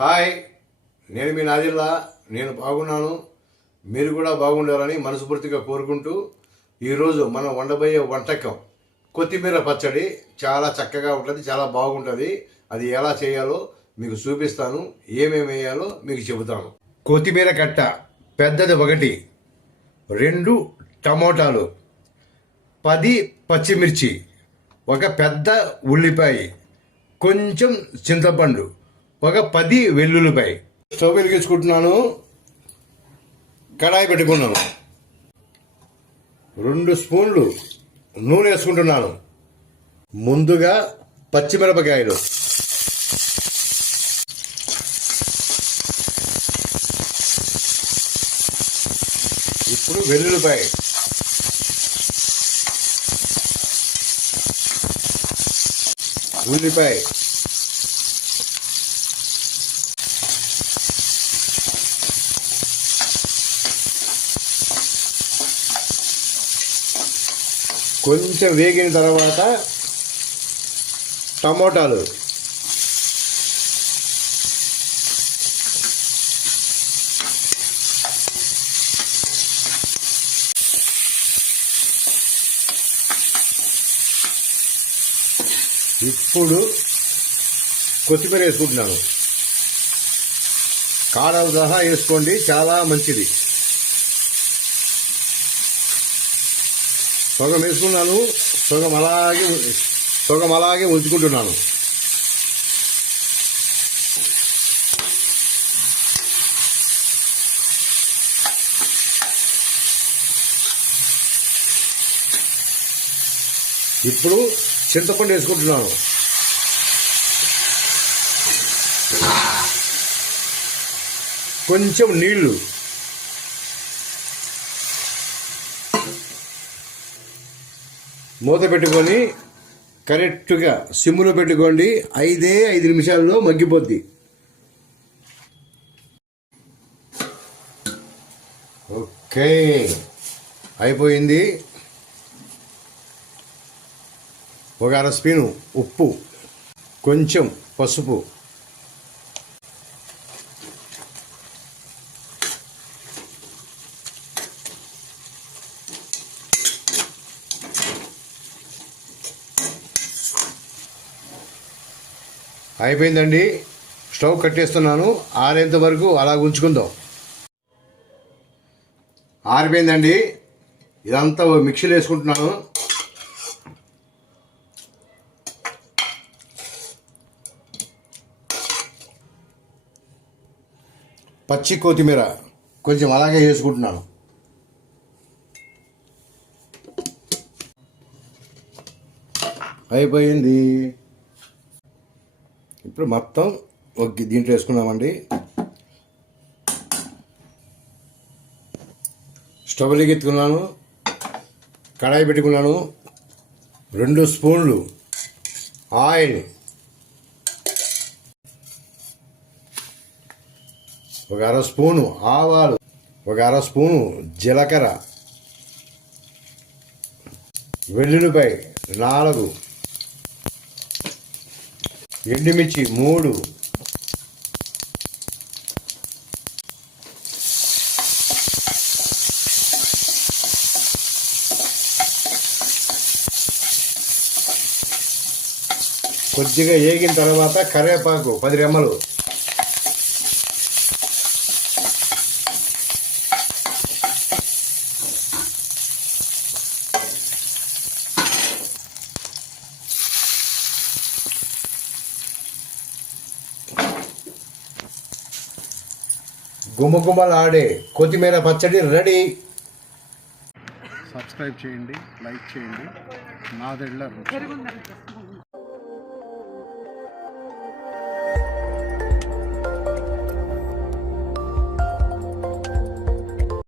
Hi నేను మీ నాదిల్లా నేను బాగున్నాను. మీరు కూడా బాగుండాలని మనస్ఫూర్తిగా కోరుకుంటూ ఈరోజు మనం వండబోయే వంటకం కొత్తిమీర పచ్చడి చాలా చక్కగా ఉంటుంది చాలా బాగుంటుంది. అది ఎలా చేయాలో మీకు చూపిస్తాను ఏమేమి వేయాలో మీకు చెబుతాను. కొత్తిమీర కట్ట పెద్దది ఒకటి రెండు టమోటాలు పది పచ్చిమిర్చి ఒక పెద్ద ఉల్లిపాయ కొంచెం చింతపండు ఒక పది వెల్లుల్లిపాయ. స్టవ్ వెలిగించుకుంటున్నాను. కడాయి పెట్టుకున్నాను. రెండు స్పూన్లు నూనె వేసుకుంటున్నాను. ముందుగా పచ్చిమిరపకాయలు. ఇప్పుడు వెల్లుల్లిపాయ. ఉల్లిపాయ. కొంచెం వేగిన తర్వాత టమోటాలు. ఇప్పుడు కొత్తిమీర వేసుకుంటున్నాను. కారాలు సహా వేసుకోండి చాలా మంచిది. సగం వేసుకున్నాను సగం అలాగే సగం అలాగే ఉంచుకుంటున్నాను. ఇప్పుడు చింతపండు వేసుకుంటున్నాను. కొంచెం నీళ్ళు. మూత పెట్టుకొని కరెక్ట్గా సిమ్లో పెట్టుకోండి. ఐదే ఐదు నిమిషాల్లో మగ్గిపోద్ది. ఓకే. అయిపోయింది. ఒక అర స్పూను ఉప్పు కొంచెం పసుపు. అయిపోయిందండి. స్టవ్ కట్టేస్తున్నాను. ఆరేంత వరకు అలా ఉంచుకుందాం. ఆరిపోయిందండి. ఇదంతా మిక్సీలో వేసుకుంటున్నాను. పచ్చి కొత్తిమీర కొంచెం అలాగే వేసుకుంటున్నాను. అయిపోయింది. ఇప్పుడు మొత్తం ఒక దీంట్లో వేసుకున్నామండి స్టవ్ ఎత్తుకున్నాను కడాయి పెట్టుకున్నాను. రెండు స్పూన్లు ఆయిల్. ఒక అర స్పూను ఆవాలు. ఒక అర స్పూను జీలకర్ర. వెల్లుల్లిపాయ నాలుగు. ఎండుమిర్చి మూడు. కొద్దిగా వేగిన తర్వాత కరివేపాకు పది రెమ్మలు. గుమగుమలాడే కొత్తిమీర పచ్చడి రెడీ. సబ్స్క్రైబ్ చేయండి లైక్ చేయండి. నాదెళ్ళ